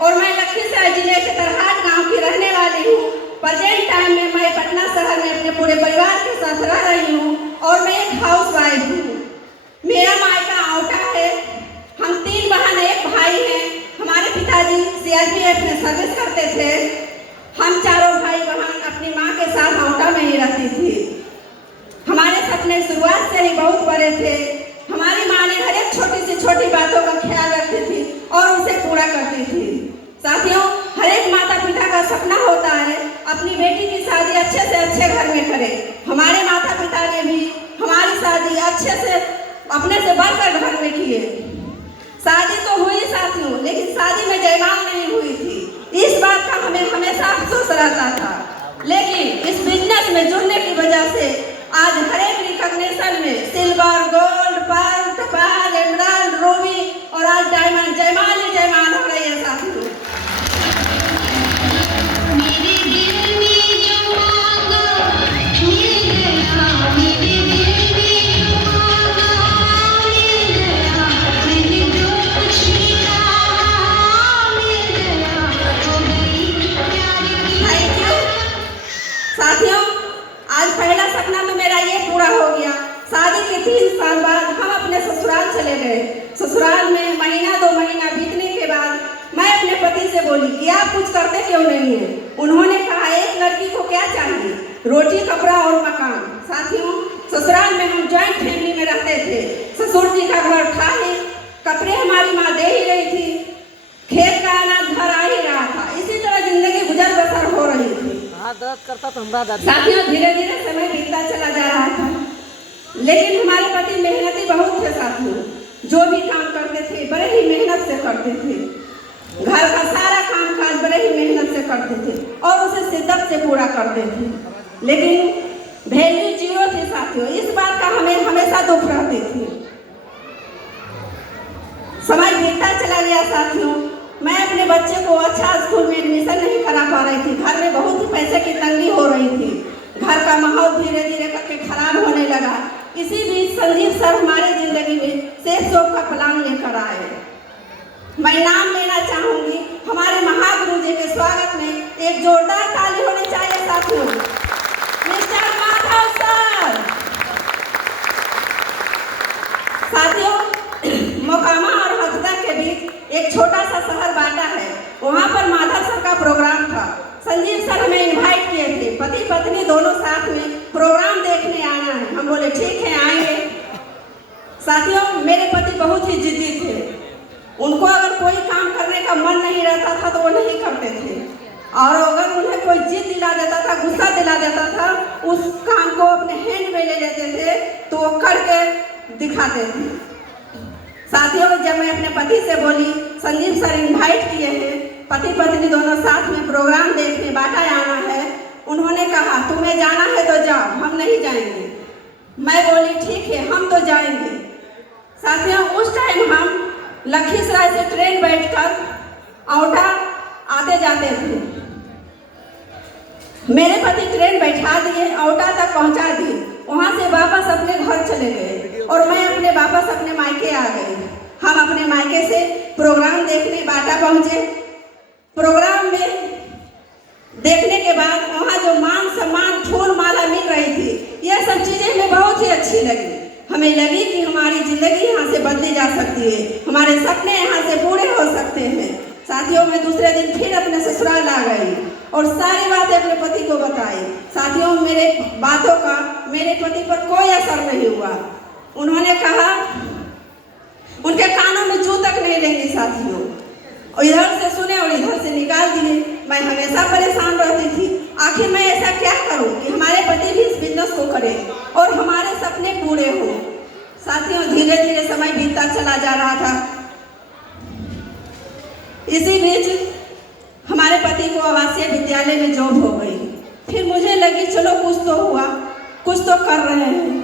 और मैं लखीसराय जिले के तरहाट गांव की रहने वाली हूँ। प्रेजेंट टाइम में मैं पटना शहर में अपने पूरे परिवार के साथ रह रही हूँ और मैं एक हाउस वाइफ हूँ। मेरा मायका औटा है। हम 3 बहन एक भाई हैं। हमारे पिताजी CRPF में सर्विस करते थे। हम चारों भाई बहन अपनी माँ के साथ औटा में ही रहती थी। हमारे सपने शुरुआत से ही बहुत बड़े थे। हमारी माँ ने हर एक छोटी से छोटी बातों का ख्याल रखती थी और उसे पूरा करती थी। साथियों, हर एक माता पिता का सपना होता है अपनी बेटी की शादी अच्छे से अच्छे घर में करे। हमारे माता पिता ने भी हमारी शादी अच्छे से अपने से बढ़कर घर में किए। शादी तो हुई साथियों, लेकिन शादी में जयमाल नहीं हुई थी। इस बात का हमें हमेशा अफसोस रहता था। लेकिन इस बिजनेस में जुड़ने की वजह से आज हर एक रिकॉग्निशन में सिल्वर, गोल्ड, पर्ल, टपाल, एमराल्ड, रूबी और आज डायमंड जयमाल ही जयमाल हो रही है साथियों। साथियों, आज पहला सपना तो मेरा ये पूरा हो गया। शादी के 3 साल बाद हम अपने ससुराल चले गए। ससुराल में महीना 2 महीना बीतने के बाद मैं अपने पति से बोली कि आप कुछ करते क्यों नहीं है। उन्होंने कहा, एक लड़की को क्या चाहिए, रोटी, कपड़ा और मकान। साथियों, ससुराल में हम जॉइंट फैमिली में रहते थे। ससुर जी का घर था ही, कपड़े हमारी माँ दे ही रही थी, खेत का अनाज घर आ ही रहा था। इसी तरह जिंदगी गुजर बसर हो रही थी। दर्द करता तो हमरा दादी। साथियों, धीरे धीरे समय बीतता चला जा रहा था, लेकिन हमारे पति मेहनती बहुत थे। साथियों, जो भी काम करते थे बड़े ही मेहनत से करते थे। घर का सारा काम काज बड़े ही मेहनत से करते थे और उसे शिद्दत से पूरा करते थे। लेकिन वैल्यू 0 थी साथियों। इस बात का हमें हमेशा दुख रहती थी। समय बीतता चला गया साथियों। मैं अपने बच्चे को अच्छा स्कूल में एडमिशन नहीं करा पा रही थी। घर में बहुत ही पैसे की तंगी हो रही थी। घर का माहौल धीरे धीरे करके खराब होने लगा। इसी बीच संजीव सर हमारे जिंदगी में सेफ शॉप का प्लान लेकर आए। मैं नाम लेना चाहूंगी। हमारे महागुरु जी के स्वागत में एक जोरदार ताली होनी चाहिए साथियों। Mister Madhav sir. साथियों, मोकामा और हथदा के बीच एक छोटा सा शहर बाटा है। वहाँ पर माधव सर का प्रोग्राम था। संजीव सर हमें इनवाइट किए थे। पति पत्नी दोनों साथ में प्रोग्राम देखने आना है। हम बोले ठीक है, आएंगे। साथियों, मेरे पति बहुत ही जिद्दी थे। उनको अगर कोई काम करने का मन नहीं रहता था तो वो नहीं करते थे, और अगर उन्हें कोई जिद दिला देता था, गुस्सा दिला देता था, उस काम को अपने हैंड में ले लेते थे तो वो करके दिखाते थे। साथियों, जब मैं अपने पति से बोली संजीव सर इनवाइट किए हैं, पति पत्नी दोनों साथ में प्रोग्राम देखने बाटा आना है, उन्होंने कहा तुम्हें जाना है तो जाओ, हम नहीं जाएंगे। मैं बोली ठीक है, हम तो जाएंगे। साथियों, उस टाइम हम लखीसराय से ट्रेन बैठकर औटा आते जाते थे। मेरे पति ट्रेन बैठा दिए, औटा तक पहुंचा दिए। वहां से वापस अपने घर चले गए और मैं अपने वापस अपने मायके आ गई। हम अपने मायके से प्रोग्राम देखने बाटा पहुंचे। प्रोग्राम में देखने के बाद वहाँ जो मान सम्मान फूल माला मिल रही थी, यह सब चीजें हमें बहुत ही अच्छी लगी। हमें लगी कि हमारी जिंदगी यहाँ से बदली जा सकती है, हमारे सपने यहाँ से पूरे हो सकते हैं। साथियों, मैं दूसरे दिन फिर अपने ससुराल आ गई और सारी बातें अपने पति को बताई। साथियों, मेरे बातों का मेरे पति पर कोई असर नहीं हुआ। उन्होंने कहा, उनके कानों में जू तक नहीं लेंगी साथियों, और इधर से सुने और इधर से निकाल दिए। मैं हमेशा परेशान रहती थी, आखिर मैं ऐसा क्या करूं कि हमारे पति भी इस बिजनेस को करें और हमारे सपने पूरे हों। साथियों, धीरे धीरे समय बीतता चला जा रहा था। इसी बीच हमारे पति को आवासीय विद्यालय में जॉब हो गई। फिर मुझे लगी चलो कुछ तो हुआ, कुछ तो कर रहे हैं।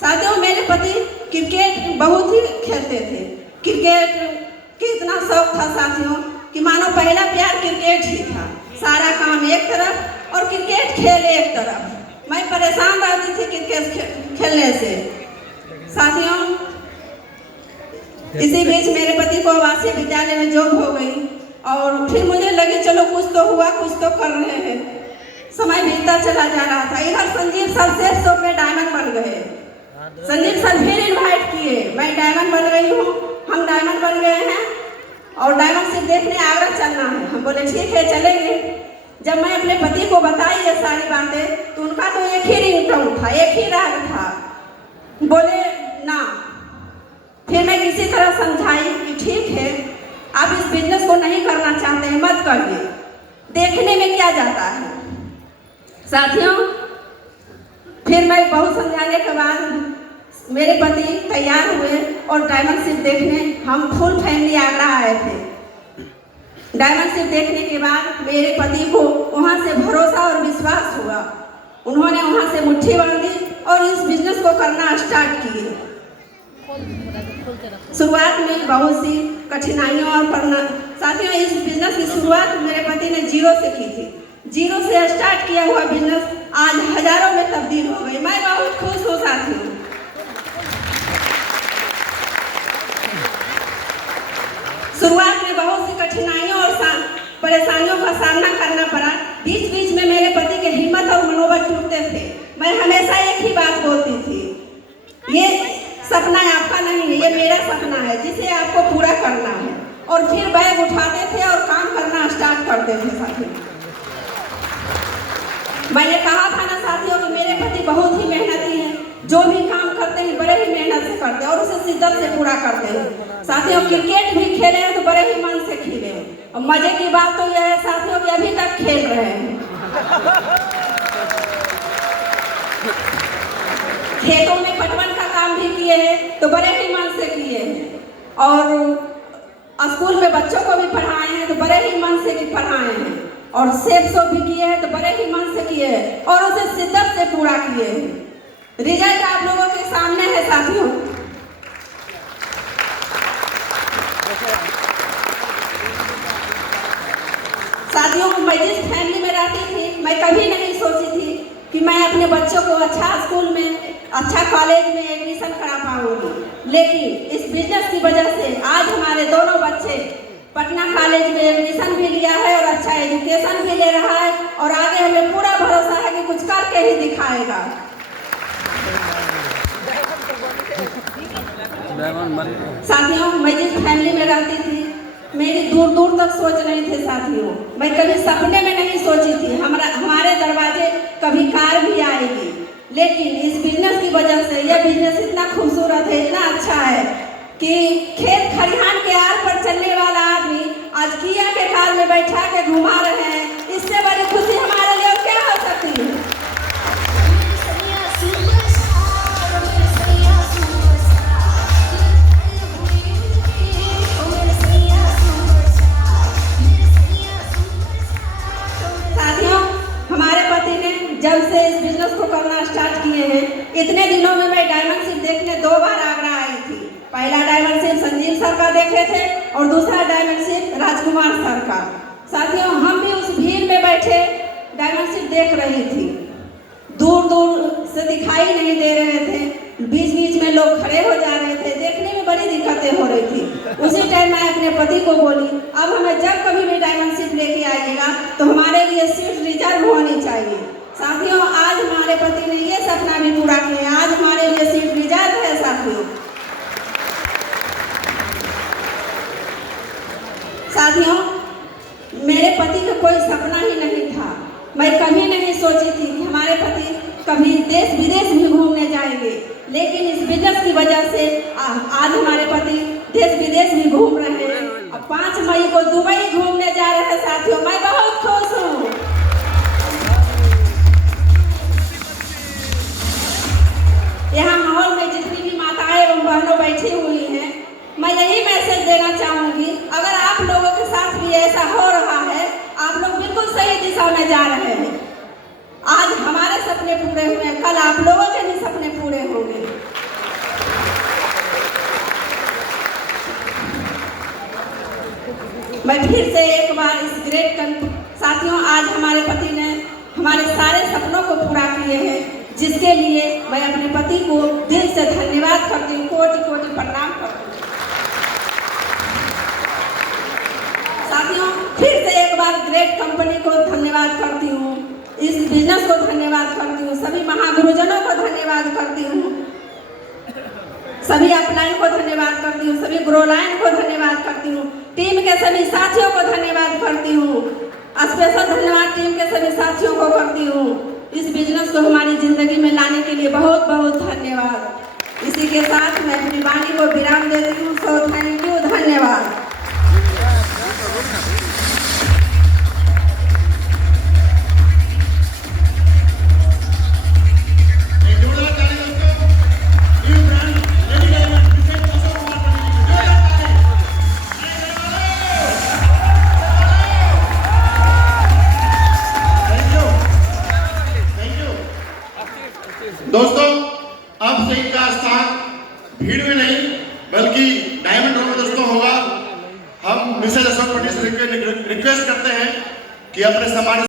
साथियों, मेरे पति क्रिकेट बहुत ही खेलते थे। क्रिकेट कि इतना शौक था साथियों कि मानो पहला प्यार क्रिकेट ही था। सारा काम एक तरफ और क्रिकेट खेल एक तरफ। मैं परेशान रहती थी क्रिकेट खेलने से। साथियों, इसी बीच मेरे पति को आवासीय विद्यालय में जॉब हो गई। और फिर मुझे लगे चलो कुछ तो हुआ, कुछ तो कर रहे हैं। समय बीतता चला जा रहा था। इधर संजीव सर से शो में डायमंड बन गए। संजीव सर फिर इनवाइट किए, मैं डायमंड बन गई हूँ, हम डायमंड बन गए हैं और डायमंड सिर्फ देखने आगरा चलना है। हम बोले ठीक है चलेंगे। जब मैं अपने पति को बताई ये सारी बातें तो उनका तो एक ही रिंगटोन था, एक ही राग था, बोले ना। फिर मैं किसी तरह समझाई कि ठीक है आप इस बिजनेस को नहीं करना चाहते हैं मत करिए, देखने में क्या जाता है। साथियों फिर मैं बहुत समझाने के बाद मेरे पति तैयार हुए और डायमंड शिप देखने हम फुल फैमिली आगरा आए थे। डायमंड शिप देखने के बाद मेरे पति को वहाँ से भरोसा और विश्वास हुआ। उन्होंने वहाँ से मुट्ठी बांधी और इस बिजनेस को करना स्टार्ट किए। शुरुआत में बहुत सी कठिनाइयों और साथियों इस बिजनेस की शुरुआत मेरे पति ने जीरो से की थी। जीरो से स्टार्ट किया हुआ बिजनेस आज हजारों में तब्दील हो गई। मैं बहुत खुश हूँ साथियों। शुरुआत में बहुत सी कठिनाइयों और परेशानियों का सामना करना पड़ा। बीच बीच में मेरे पति के हिम्मत और मनोबल टूटते थे। मैं हमेशा एक ही बात बोलती थी, ये सपना आपका नहीं है, ये मेरा सपना है जिसे आपको पूरा करना है। और फिर बैग उठाते थे और काम करना स्टार्ट करते थे साथियों। मैंने कहा था ना साथियों कि मेरे पति बहुत ही मेहनती हैं, जो भी काम करते हैं बड़े ही मेहनत से करते हैं और उसे शिद्दत से पूरा करते हैं। साथियों क्रिकेट भी खेले हैं तो बड़े ही मन से खेले हैं। और मजे की बात तो यह है साथियों कि अभी तक खेल रहे हैं। खेतों में पटवन का काम भी किए हैं तो बड़े ही मन से किए हैं। और स्कूल में बच्चों को भी पढ़ाए हैं तो बड़े ही मन से पढ़ाए हैं। और सेफ शो भी किए हैं तो बड़े ही मन से किए हैं और उसे शिद्दत से पूरा किए हैं। रिजल्ट आप लोगों के सामने है साथियों। साथियों मैं जिस फैमिली में रहती थी मैं कभी नहीं सोची थी कि मैं अपने बच्चों को अच्छा स्कूल में, अच्छा कॉलेज में एडमिशन करा पाऊंगी। लेकिन इस बिजनेस की वजह से आज हमारे दोनों बच्चे पटना कॉलेज में एडमिशन भी लिया है और अच्छा एजुकेशन भी ले रहा है और आगे हमें पूरा भरोसा है कि कुछ करके ही दिखाएगा। साथियों मैं जिस फैमिली में रहती थी मेरी दूर दूर तक सोच नहीं थे साथियों। मैं कभी सपने में नहीं सोची थी हमारे दरवाजे कभी कार भी आएगी। लेकिन इस बिजनेस की वजह से यह बिजनेस इतना खूबसूरत है, इतना अच्छा है कि खेत खलिहान के आर पर चलने वाला आदमी आज किया के कार में बैठा के घुमा रहे हैं। इससे बड़ी खुशी हमारे लिए क्या हो सकती है। जब से इस बिजनेस को करना स्टार्ट किए हैं इतने दिनों में मैं डायमंड शिप देखने 2 बार आगरा आई थी। पहला डायमंड शिप संजीव सर का देखे थे और दूसरा डायमंड शिप राजकुमार सर का। साथियों हम भी उस भीड़ में बैठे डायमंड शिप देख रही थी। दूर दूर से दिखाई नहीं दे रहे थे, बीच बीच में लोग खड़े हो जा रहे थे, देखने में बड़ी दिक्कतें हो रही थी। उसी टाइम मैं अपने पति को बोली अब हमें जब कभी भी डायमंड शिप लेके आइएगा तो हमारे लिए सीट रिजर्व होनी चाहिए। साथियों आज हमारे पति ने ये सपना भी पूरा किया, आज हमारे लिए सीट रिजर्व है साथियों। साथियों मेरे पति का कोई सपना ही नहीं था। मैं कभी नहीं सोची थी कि हमारे पति कभी देश विदेश भी घूमने जाएंगे। लेकिन इस बिजनेस की वजह से आज हमारे पति देश विदेश भी घूम रहे हैं। अब 5 मई को दुबई घूमने जा रहे हैं साथियों। मैं बहुत खुश हूँ। यहाँ माहौल में जितनी भी माताएं एवं बहनों बैठी हुई हैं मैं यही मैसेज देना चाहूँगी, अगर आप लोगों के साथ भी ऐसा हो रहा है आप लोग बिल्कुल सही दिशा में जा रहे हैं। आज हमारे सपने पूरे हुए, कल आप लोगों के भी सपने पूरे होंगे। मैं फिर से एक बार इस साथियों आज हमारे पति ने हमारे सारे सपनों को पूरा किए हैं, जिसके लिए मैं अपने पति को दिल से धन्यवाद करती हूँ, कोटि कोटि प्रणाम करती हूँ। साथियों ग्रेट कंपनी को धन्यवाद करती हूँ, इस बिजनेस को धन्यवाद करती हूँ, सभी महागुरुजनों को धन्यवाद करती हूँ, सभी अपलाइन को धन्यवाद करती हूँ, सभी ग्रोलाइन को धन्यवाद करती हूँ, टीम के सभी साथियों को धन्यवाद करती हूँ, स्पेशल धन्यवाद टीम के सभी साथियों को करती हूँ। इस बिजनेस को हमारी जिंदगी में लाने के लिए बहुत बहुत धन्यवाद। इसी के साथ मैं अपनी वाणी को विराम देती हूँ। सो थैंक यू, धन्यवाद। दोस्तों, अब से इनका स्थान भीड़ में नहीं बल्कि डायमंड हॉल में दोस्तों होगा। हम मिसेज अशोक पटेल से रिक्वेस्ट करते हैं कि अपने समाज